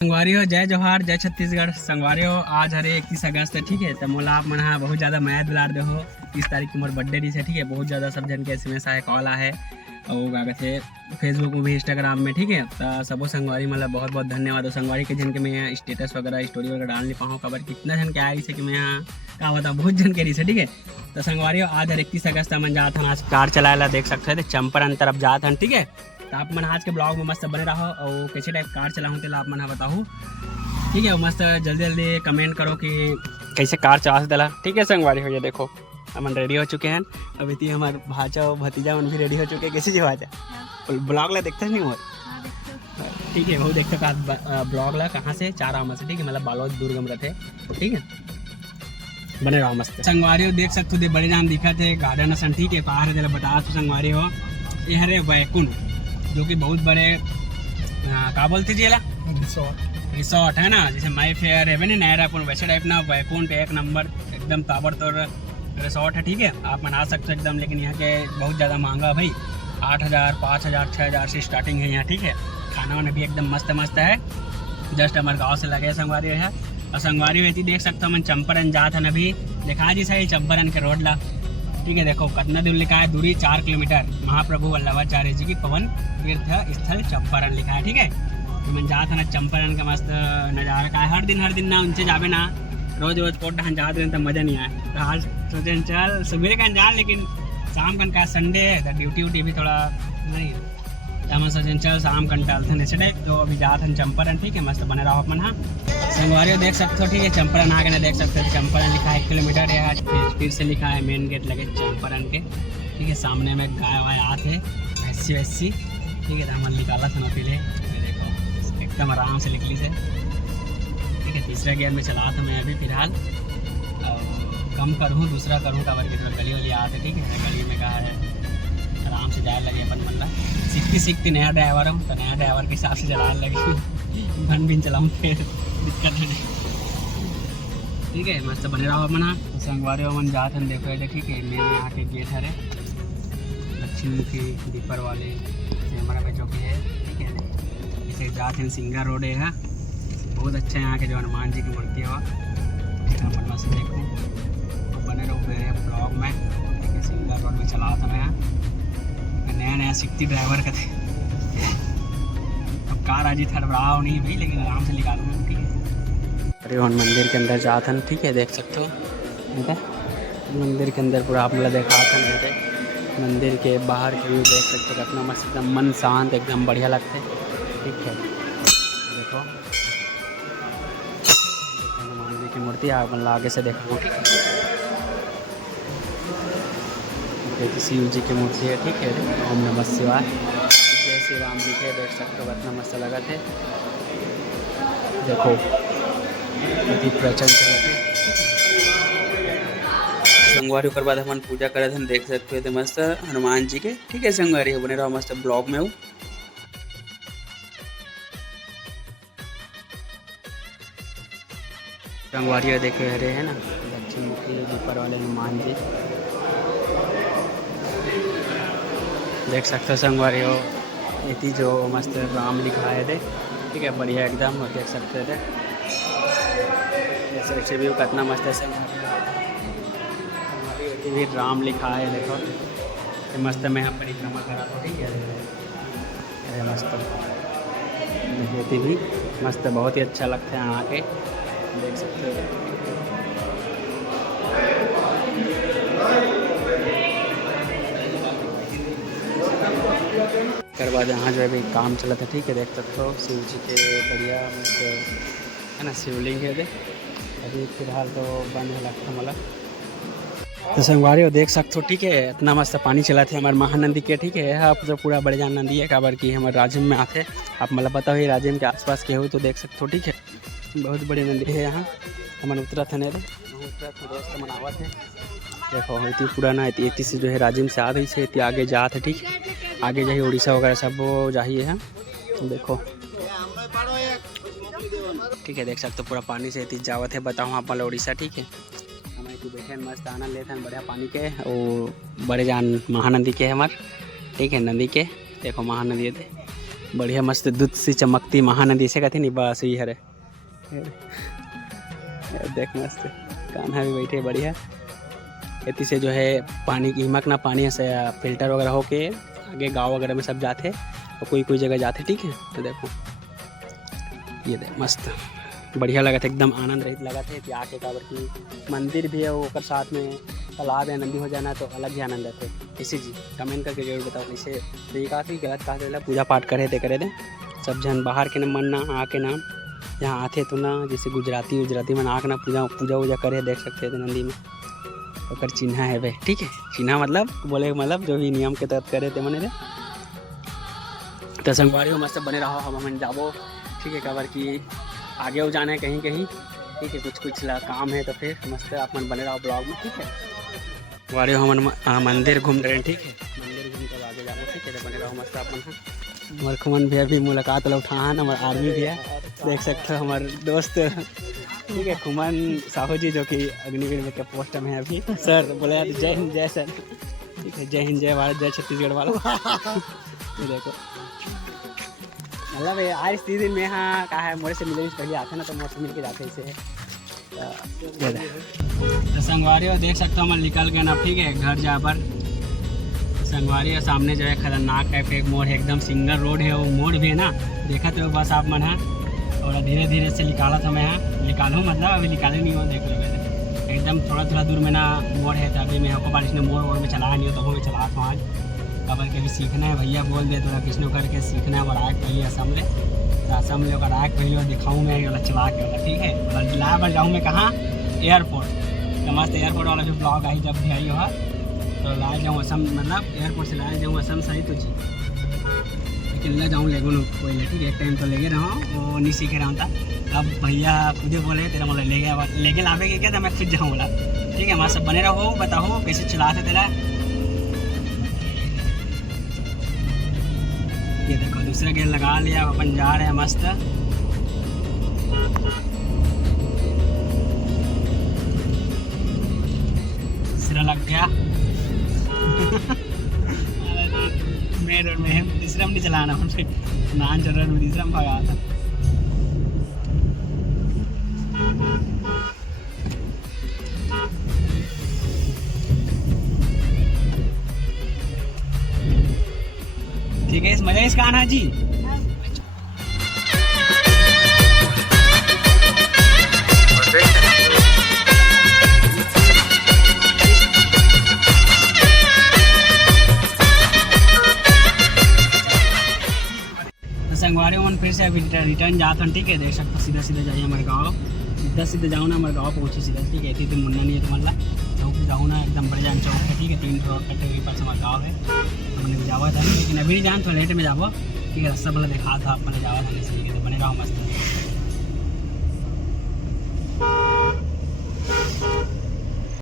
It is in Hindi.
संगवारी हो, जय जोहार, जय छत्तीसगढ़। संगवारी हो, आज हरे 31 अगस्त है, ठीक है। तो मोला आप मन बहुत ज़्यादा मैद बिलार दे हो। 30 तारीख की मोर बर्थडे रही है, ठीक है। बहुत ज़्यादा सब जन के SMS आए, कॉल आए और क्या कहते फेसबुक में भी, इंस्टाग्राम में, ठीक है। तो सबो संगवारी मतलब बहुत बहुत धन्यवाद हो। संगवारी के जन के मैं स्टेटस वगैरह स्टोरी वगैरह डाल नहीं पाऊँ, खबर कितना जन के आई से कि मैं यहाँ क्या बता बहुत जन के रही है, ठीक है। तो संगवारी हो, आज 31 अगस्त मन जात हन, आज कार चलाए देख सकते थे चंपारण तरफ जात हन, ठीक है। तो आप मन आज के ब्लॉग में मस्त बने रहो और कैसे टाइप कार चलाऊँ तो आप मन बताऊँ, ठीक है। मस्त जल्दी जल्दी कमेंट करो कि कैसे कार चला दिला, ठीक है। संगवारी हो, ये देखो हम रेडी हो चुके हैं। अभी थी हमारे भाचा और भतीजा मन भी रेडी हो चुके हैं। कैसे जी भाचा ब्लॉग ला देखते नहीं हो, ठीक है। वो देखते ब्लॉग ला कहाँ से 4 आम से, ठीक है। मतलब बालोद दुर्गम रहते, ठीक है। बने रहो मस्त। संगवारी हो देख सकते हो, बड़े जान दिखा थे गार्डन असन, ठीक है। पहाड़ है बता तो संगवारी हो, ये हरे वैकुंठ जो कि बहुत बड़े का बोलते जी रिसोर्ट है ना, जैसे माई फेयर है ना नहरापुर वैसे टाइप ना। वैकुंठ 1 नंबर एकदम ताबड़तोड़ रिसोर्ट है, ठीक है। आप मना सकते हो एकदम, लेकिन यहाँ के बहुत ज़्यादा महंगा भाई। 8,000 5,000 6,000 से स्टार्टिंग है यहाँ, ठीक है। खाना वाना भी एकदम मस्त मस्त है। जस्ट हमारे गाँव से लगे संगवारी है। और संगवारी रहती देख सकते हो, मन चंपारण जात है अभी देखा जी सही चंपारण के रोड ला, ठीक है। देखो कितना दूर लिखा है, दूरी 4 किलोमीटर। महाप्रभु वल्लभाचार्य जी की पवन तीर्थ स्थल चंपारण लिखा है, ठीक है। तो मैं जाता ना चंपारण का मस्त नज़ारा का है। हर दिन ना उनसे जावे ना, रोज रोज कोट डहान जाते हैं तो मज़ा नहीं आए। तो आज सोचे चल सुबह का जान, लेकिन शाम कन का संडे है तो ड्यूटी भी थोड़ा नहीं, तो हम सोचे चल शाम कन टालते हैं ऐसे टाइप। तो अभी जाते हैं चंपारण, ठीक है। मस्त बने रहो अपन। हाँ संगवारी देख सकते हो, ठीक है। चंपारण आगे ना देख सकते हो, चंपारण लिखा है 1 किलोमीटर है। फिर से लिखा है मेन गेट लगे चंपारण के, ठीक है। सामने में गाय वाय आते भैंसी वैसी, ठीक है। तो हम निकाला था ना पहले, देखो एकदम आराम से निकली से, ठीक है। तीसरा गियर में चला था मैं अभी फिलहाल, और कम करूँ दूसरा करूँ का वर्ग गली वाली आते, ठीक है। गली में कहा है आराम से जाए लगे अपन मतलब सीखती नया ड्राइवर हूँ, तो नया ड्राइवर के हिसाब से चलाने लगे। भन भी चलाऊँ फिर दिक्कत है, ठीक है। मस्त बने रहो मना। संगवारी मन जाते हैं देखो ये, ठीक है। मेरे यहाँ के गेट हरे दक्षिण मुखी दीपर वाले हमारा में जो कि है, ठीक है। इसे जाते हैं सिंगा रोड है, बहुत अच्छा है। यहाँ के जो हनुमान जी की मूर्ति है वह से देखो, बने रहो मेरे ब्लॉग में, ठीक है। सिंगा रोड में चला था मैं नया सीखती ड्राइवर का थे। अब कार आज ही थड़बड़ाओ नहीं भाई, लेकिन आराम से निकालूंगा, ठीक है। अरे मंदिर के अंदर जाता है, ठीक है। देख सकते हो मंदिर के अंदर पूरा आप मतलब देखा था मेरे मंदिर के बाहर के व्यू देख सकते हो, कितना मस्त एकदम मन शांत एकदम बढ़िया लगते है, ठीक है। देखो हनुमान जी की मूर्ति आप मतलब आगे से देखो, ठीक है। शिव जी की मूर्ति है, ठीक है। ओम नमः शिवाय, जय श्री राम जी के देख सकते हो, कितना मस्त लगा थे। देखो प्रचंड संगवारी के बाद हम पूजा करे थे, देख सकते हो मस्त हनुमान जी के, ठीक है। संगवारी बने रहो मस्त ब्लॉग में हूँ। संगवारी देखे हरे है ना दक्षिण मुखी ऊपर वाले हनुमान जी, देख सकते हो। संगवारी हो इतनी जो मस्त राम लिखा है थे, ठीक है। बढ़िया एकदम देख सकते थे ऐसे भी कितना मस्त है। भी राम लिखा है देखो, मस्त मैं यहाँ परिक्रमा करा था, ठीक है। अरे मस्त देखती भी मस्त, बहुत ही अच्छा लगता है यहाँ के, देख सकते हो। उसके बाद यहाँ जो है भी काम चला था, ठीक है। देख सकते हो शिव जी के बढ़िया मस्त है ना शिवलिंग है, अभी फिलहाल तो बंद है लगता मतलब। तो संगवारी हो देख सकते हो, ठीक है। इतना मस्त पानी चला थे हमारे महानदी के, ठीक है। आप जो पूरा बड़े जान नदी है काबर की हमारे राज्य में आते, आप मतलब पता हो राज्य के आसपास के हो तो देख सकते हो, ठीक है। बहुत बड़ी नदी है यहाँ, हमारे उत्तराखंड है, दोस्त मनावत है। देखो इतनी पुराना इतनी से जो है राजिम से आ गई से इतनी आगे जात है, ठीक है। आगे जाइए उड़ीसा वगैरह सब वो जाइए है, देखो, ठीक है। देख सकते हो पूरा पानी से इतनी जावत है, बताऊँ आप वाला उड़ीसा, ठीक है। बैठे मस्त आनंद लेते हैं बढ़िया पानी के, और बड़े जान महानदी के हमारे, ठीक है। नदी के देखो महानदी थे बढ़िया मस्त दूध सी चमकती महानदी से कहती नहीं बस यही हरे देख मस्त कान्हा भी बैठे बढ़िया। इतनी से जो है पानी की हिमक ना पानी से फिल्टर वगैरह होके आगे गांव वगैरह में सब जाते और कोई जगह जाते ठीक है। तो देखो ये देख मस्त बढ़िया लगा था एकदम आनंद रहित लगा था कि आके काबर की मंदिर भी है वो साथ में तालाब है नदी हो जाना तो अलग ही आनंद है। इसी जी कमेंट करके जरूर बताओ इसे तो काफ़ी गलत कहा पूजा पाठ करे थे सब जन बाहर के ना मन ना आके ना यहाँ आते तो ना जैसे गुजराती मन आके ना पूजा करे देख सकते थे नंदी में और चिन्ह है भाई ठीक है। चिन्ह मतलब जो भी नियम के तहत करे थे मने तो संगवारी मस्त बने रहो हम मन जाबो ठीक है। काबर की आगे हो जाना है कहीं ठीक है कुछ काम है तो फिर मस्त अपन बने रहो ब्लॉग में ठीक है। वारे हम मंदिर घूम रहे हैं ठीक है। मंदिर घूम कर आगे जाओ ठीक है तो बने रहो मस्त अपन हमारे खुमन भैया भी मुलाकात लो उठा हमारे आर्मी भैया देख सकते हो हमारे दोस्त ठीक है खुमन साहू जी जो कि अग्निवीर में के पोस्ट में है अभी। सर बोले जय हिंद जय सर ठीक है जय हिंद जय भारत जय छत्तीसगढ़ वाला देखो मतलब आज 30 दिन में यहाँ कहा है मोरे से मिलने से पहले आते ना तो मोरे से मिल के जाते इसे तो संगवारी देख सकते हो हम निकल गए ना ठीक है घर जा पर। संगवारी और सामने जो है खतरनाक टाइप एक मोड़ है एकदम सिंगल रोड है वो मोड़ भी है ना देखा तो बस आप मन है और धीरे धीरे से निकाला था मैं यहाँ निकालूँ मतलब अभी निकाले नहीं हो देख लो एकदम थोड़ा दूर में ना मोड़ है तो अभी मैं आपको बार इसने मोड़ में चलाया नहीं हो तो मैं चला था आज खबर के भी सीखना है भैया बोल दे थोड़ा किसने करके सीखना है और आग पहले असम ले और आग पहले दिखाऊँ मैं वाला चला के वाला ठीक है। और ला पर जाऊँ मैं कहाँ एयरपोर्ट तो मस्त एयरपोर्ट वाला जो ब्लॉग आई जब भी आई हो तो लाया जाऊँ असम मतलब एयरपोर्ट से लाया जाऊँ असम सही तो जी लेकिन ले जाऊँ लेकिन कोई ठीक है एक टाइम तो लेके रहा वो नहीं सीखे रहा था। अब भैया खुद बोले तेरा मतलब लेके लावे क्या तो मैं खुद जाऊँ बोला ठीक है। हमारे सब बने रहो बताओ कैसे चलाते तेरा ये देखो दूसरा गेयर लगा लिया अपन जा रहे हैं मस्त तीसरा लग गया मेन रोड में तीसरा में नहीं चलाना हमसे नान चल रहा है तीसरा में भगा था। ठीक है इस मजा इसका आना जी संगवारी मन फिर से अभी रिटर्न जाता हूँ ठीक है। देख सकते सीधा जाइए हमारे गाँव सीधा जाओ ना हमारे गाँव पहुँची सीधा ठीक है। इतनी मुन्ना नहीं है तुम्हारा चौक जाऊँ ना एकदम बढ़िया चौक है ठीक है 3 कट्टे के पास हमारा गाँव है तो मैंने जावा था लेकिन अभी नहीं जान तो लेट में जाओ ठीक है। रास्ता वाला देखा था अपने जावा था इसलिए बने रहो मस्त।